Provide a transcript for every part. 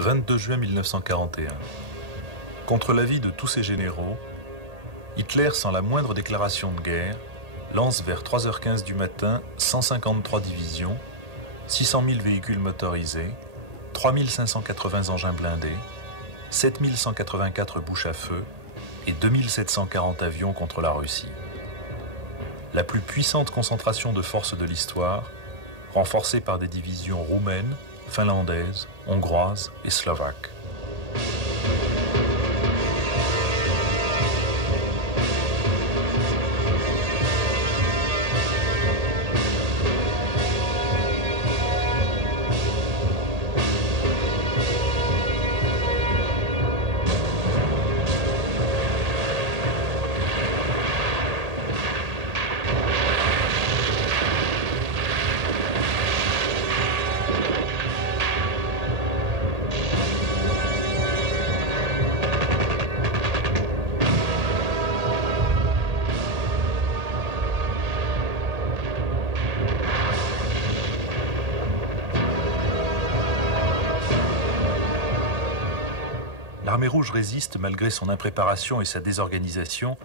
22 juin 1941. Contre l'avis de tous ses généraux, Hitler, sans la moindre déclaration de guerre, lance vers 3h15 du matin 153 divisions, 600 000 véhicules motorisés, 3580 engins blindés, 7184 bouches à feu et 2740 avions contre la Russie. La plus puissante concentration de forces de l'histoire, renforcée par des divisions roumaines, finlandaises, hongroises et slovaques. L'armée rouge résiste malgré son impréparation et sa désorganisation,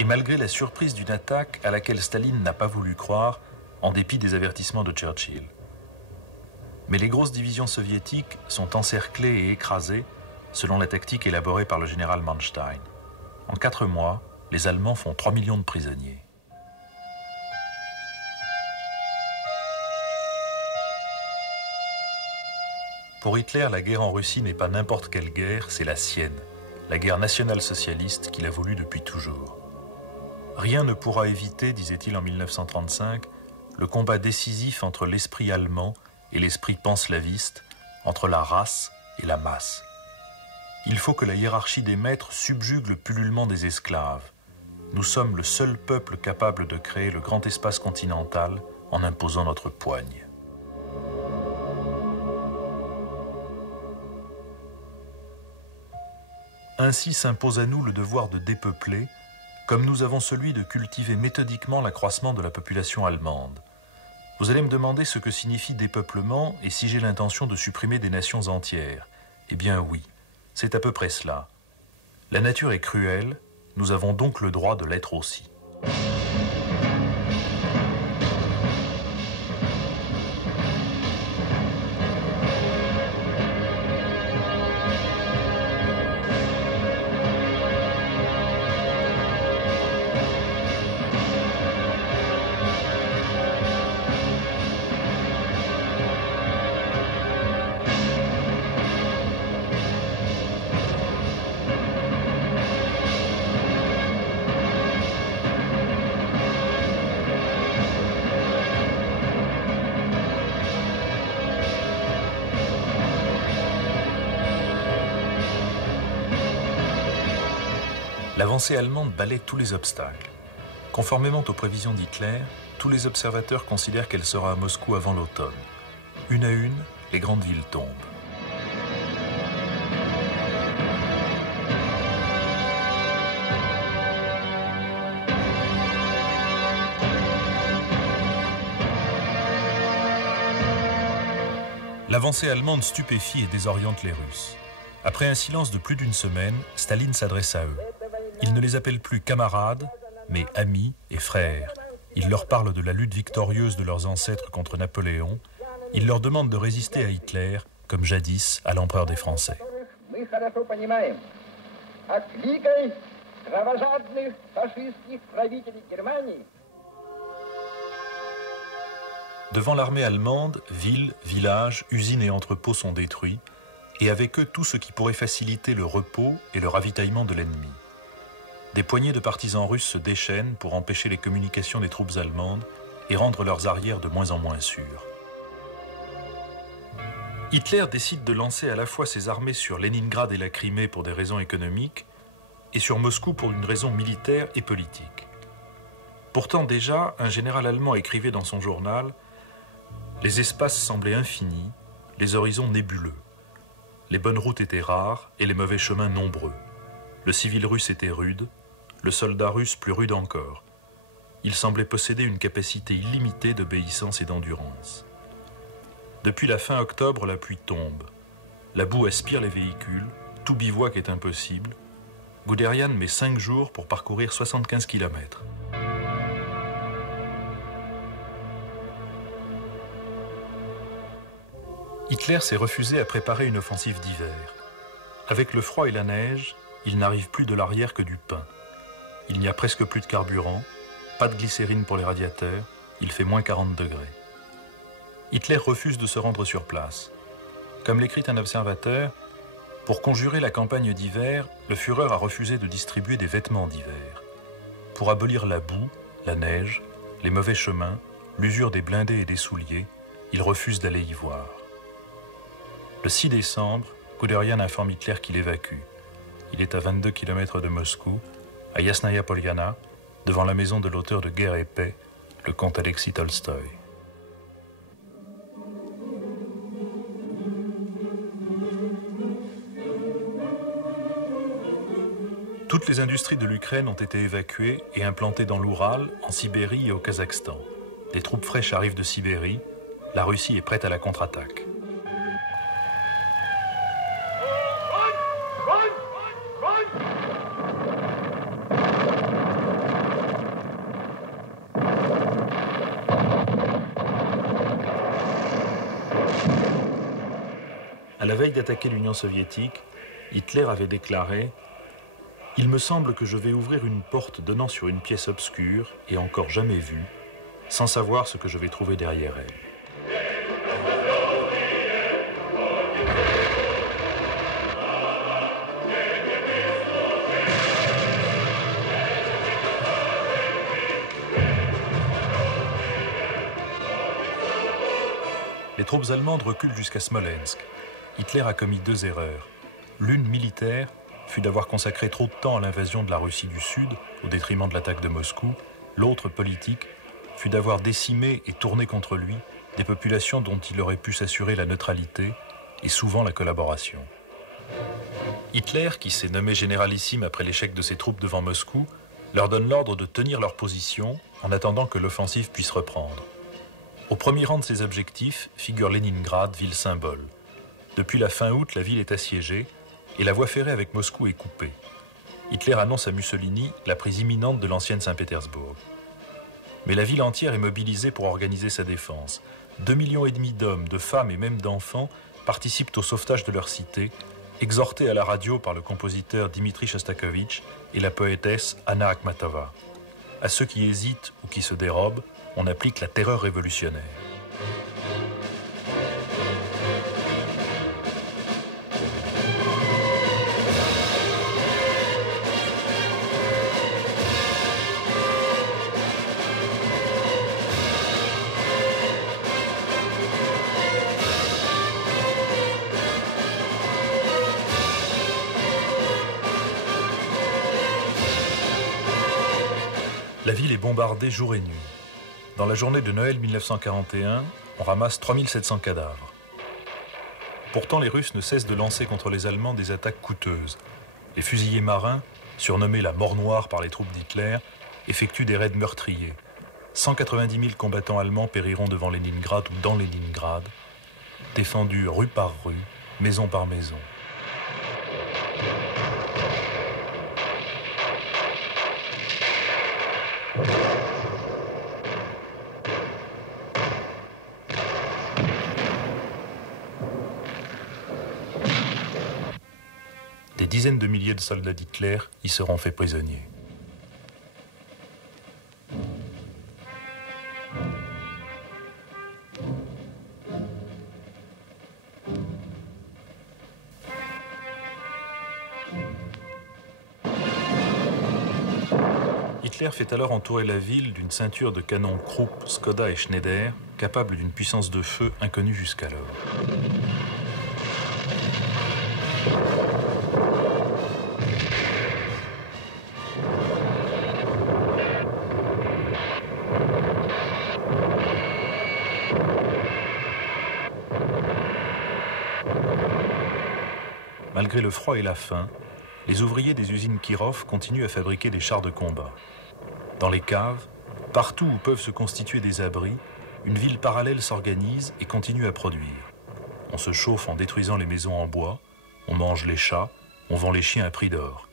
et malgré la surprise d'une attaque à laquelle Staline n'a pas voulu croire, en dépit des avertissements de Churchill. Mais les grosses divisions soviétiques sont encerclées et écrasées, selon la tactique élaborée par le général Manstein. En 4 mois, les Allemands font 3 millions de prisonniers. Pour Hitler, la guerre en Russie n'est pas n'importe quelle guerre, c'est la sienne, la guerre nationale-socialiste qu'il a voulu depuis toujours. Rien ne pourra éviter, disait-il en 1935, le combat décisif entre l'esprit allemand et l'esprit panslaviste, entre la race et la masse. Il faut que la hiérarchie des maîtres subjugue le pullulement des esclaves. Nous sommes le seul peuple capable de créer le grand espace continental en imposant notre poigne. Ainsi s'impose à nous le devoir de dépeupler, comme nous avons celui de cultiver méthodiquement l'accroissement de la population allemande. Vous allez me demander ce que signifie dépeuplement et si j'ai l'intention de supprimer des nations entières. Eh bien oui, c'est à peu près cela. La nature est cruelle, nous avons donc le droit de l'être aussi. L'avancée allemande balaie tous les obstacles. Conformément aux prévisions d'Hitler, tous les observateurs considèrent qu'elle sera à Moscou avant l'automne. Une à une, les grandes villes tombent. L'avancée allemande stupéfie et désoriente les Russes. Après un silence de plus d'une semaine, Staline s'adresse à eux. Il ne les appelle plus camarades, mais amis et frères. Il leur parle de la lutte victorieuse de leurs ancêtres contre Napoléon. Il leur demande de résister à Hitler, comme jadis à l'empereur des Français. Devant l'armée allemande, villes, villages, usines et entrepôts sont détruits, et avec eux tout ce qui pourrait faciliter le repos et le ravitaillement de l'ennemi. Des poignées de partisans russes se déchaînent pour empêcher les communications des troupes allemandes et rendre leurs arrières de moins en moins sûres. Hitler décide de lancer à la fois ses armées sur Leningrad et la Crimée pour des raisons économiques et sur Moscou pour une raison militaire et politique. Pourtant déjà, un général allemand écrivait dans son journal « Les espaces semblaient infinis, les horizons nébuleux. Les bonnes routes étaient rares et les mauvais chemins nombreux. Le civil russe était rude, le soldat russe plus rude encore. Il semblait posséder une capacité illimitée d'obéissance et d'endurance. Depuis la fin octobre, la pluie tombe. La boue aspire les véhicules, tout bivouac est impossible. Guderian met 5 jours pour parcourir 75 km. Hitler s'est refusé à préparer une offensive d'hiver. Avec le froid et la neige, il n'arrive plus de l'arrière que du pain. Il n'y a presque plus de carburant, pas de glycérine pour les radiateurs, il fait moins 40 degrés. Hitler refuse de se rendre sur place. Comme l'écrit un observateur, pour conjurer la campagne d'hiver, le Führer a refusé de distribuer des vêtements d'hiver. Pour abolir la boue, la neige, les mauvais chemins, l'usure des blindés et des souliers, il refuse d'aller y voir. Le 6 décembre, Guderian informe Hitler qu'il évacue. Il est à 22 km de Moscou, à Yasnaya Polyana, devant la maison de l'auteur de Guerre et Paix, le comte Alexis Tolstoï. Toutes les industries de l'Ukraine ont été évacuées et implantées dans l'Oural, en Sibérie et au Kazakhstan. Des troupes fraîches arrivent de Sibérie. La Russie est prête à la contre-attaque. À la veille d'attaquer l'Union soviétique, Hitler avait déclaré « Il me semble que je vais ouvrir une porte donnant sur une pièce obscure et encore jamais vue, sans savoir ce que je vais trouver derrière elle. » Les troupes allemandes reculent jusqu'à Smolensk. Hitler a commis 2 erreurs. L'une militaire fut d'avoir consacré trop de temps à l'invasion de la Russie du Sud, au détriment de l'attaque de Moscou. L'autre, politique, fut d'avoir décimé et tourné contre lui des populations dont il aurait pu s'assurer la neutralité et souvent la collaboration. Hitler, qui s'est nommé généralissime après l'échec de ses troupes devant Moscou, leur donne l'ordre de tenir leur position en attendant que l'offensive puisse reprendre. Au premier rang de ses objectifs figure Leningrad, ville symbole. Depuis la fin août, la ville est assiégée et la voie ferrée avec Moscou est coupée. Hitler annonce à Mussolini la prise imminente de l'ancienne Saint-Pétersbourg. Mais la ville entière est mobilisée pour organiser sa défense. 2,5 millions d'hommes, de femmes et même d'enfants participent au sauvetage de leur cité, exhortés à la radio par le compositeur Dimitri Shostakovich et la poétesse Anna Akhmatova. À ceux qui hésitent ou qui se dérobent, on applique la terreur révolutionnaire. La ville est bombardée jour et nuit. Dans la journée de Noël 1941, on ramasse 3700 cadavres. Pourtant, les Russes ne cessent de lancer contre les Allemands des attaques coûteuses. Les fusiliers marins, surnommés la mort noire par les troupes d'Hitler, effectuent des raids meurtriers. 190 000 combattants allemands périront devant Leningrad ou dans Leningrad, défendus rue par rue, maison par maison. Des dizaines de milliers de soldats d'Hitler y seront faits prisonniers. Hitler fait alors entourer la ville d'une ceinture de canons Krupp, Skoda et Schneider, capables d'une puissance de feu inconnue jusqu'alors. Malgré le froid et la faim, les ouvriers des usines Kirov continuent à fabriquer des chars de combat. Dans les caves, partout où peuvent se constituer des abris, une ville parallèle s'organise et continue à produire. on se chauffe en détruisant les maisons en bois, on mange les chats, on vend les chiens à prix d'or.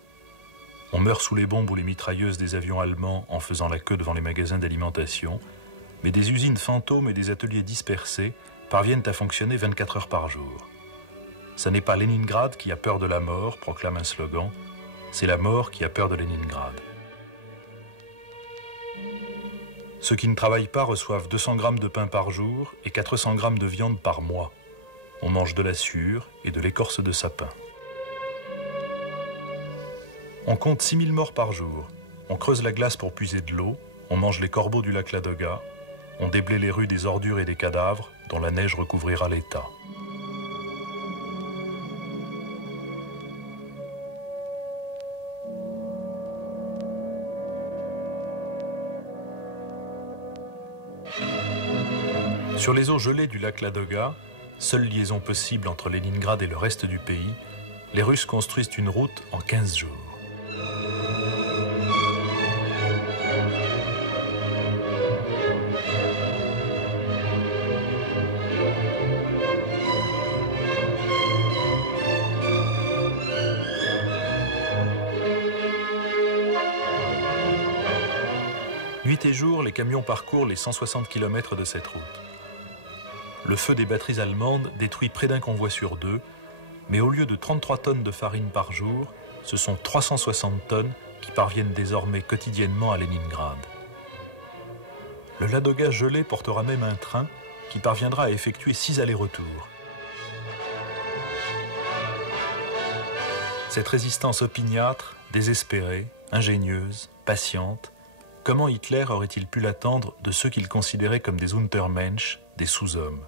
On meurt sous les bombes ou les mitrailleuses des avions allemands en faisant la queue devant les magasins d'alimentation, mais des usines fantômes et des ateliers dispersés parviennent à fonctionner 24 heures par jour. Ce n'est pas Leningrad qui a peur de la mort, proclame un slogan, c'est la mort qui a peur de Leningrad. Ceux qui ne travaillent pas reçoivent 200 grammes de pain par jour et 400 grammes de viande par mois. On mange de la sueur et de l'écorce de sapin. On compte 6000 morts par jour. On creuse la glace pour puiser de l'eau, on mange les corbeaux du lac Ladoga, on déblaye les rues des ordures et des cadavres dont la neige recouvrira l'État. Sur les eaux gelées du lac Ladoga, seule liaison possible entre Leningrad et le reste du pays, les Russes construisent une route en 15 jours. Nuit et jour, les camions parcourent les 160 km de cette route. Le feu des batteries allemandes détruit près d'un convoi sur deux, mais au lieu de 33 tonnes de farine par jour, ce sont 360 tonnes qui parviennent désormais quotidiennement à Leningrad. Le Ladoga gelé portera même un train qui parviendra à effectuer 6 allers-retours. Cette résistance opiniâtre, désespérée, ingénieuse, patiente, comment Hitler aurait-il pu l'attendre de ceux qu'il considérait comme des Untermensch, des sous-hommes?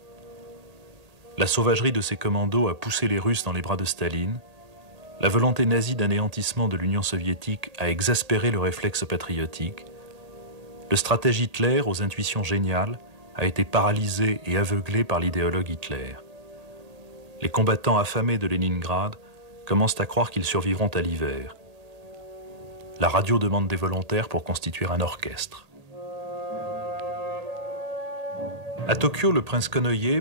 La sauvagerie de ces commandos a poussé les Russes dans les bras de Staline. La volonté nazie d'anéantissement de l'Union soviétique a exaspéré le réflexe patriotique. Le stratège Hitler, aux intuitions géniales, a été paralysé et aveuglé par l'idéologue Hitler. Les combattants affamés de Leningrad commencent à croire qu'ils survivront à l'hiver. La radio demande des volontaires pour constituer un orchestre. À Tokyo, le prince Konoye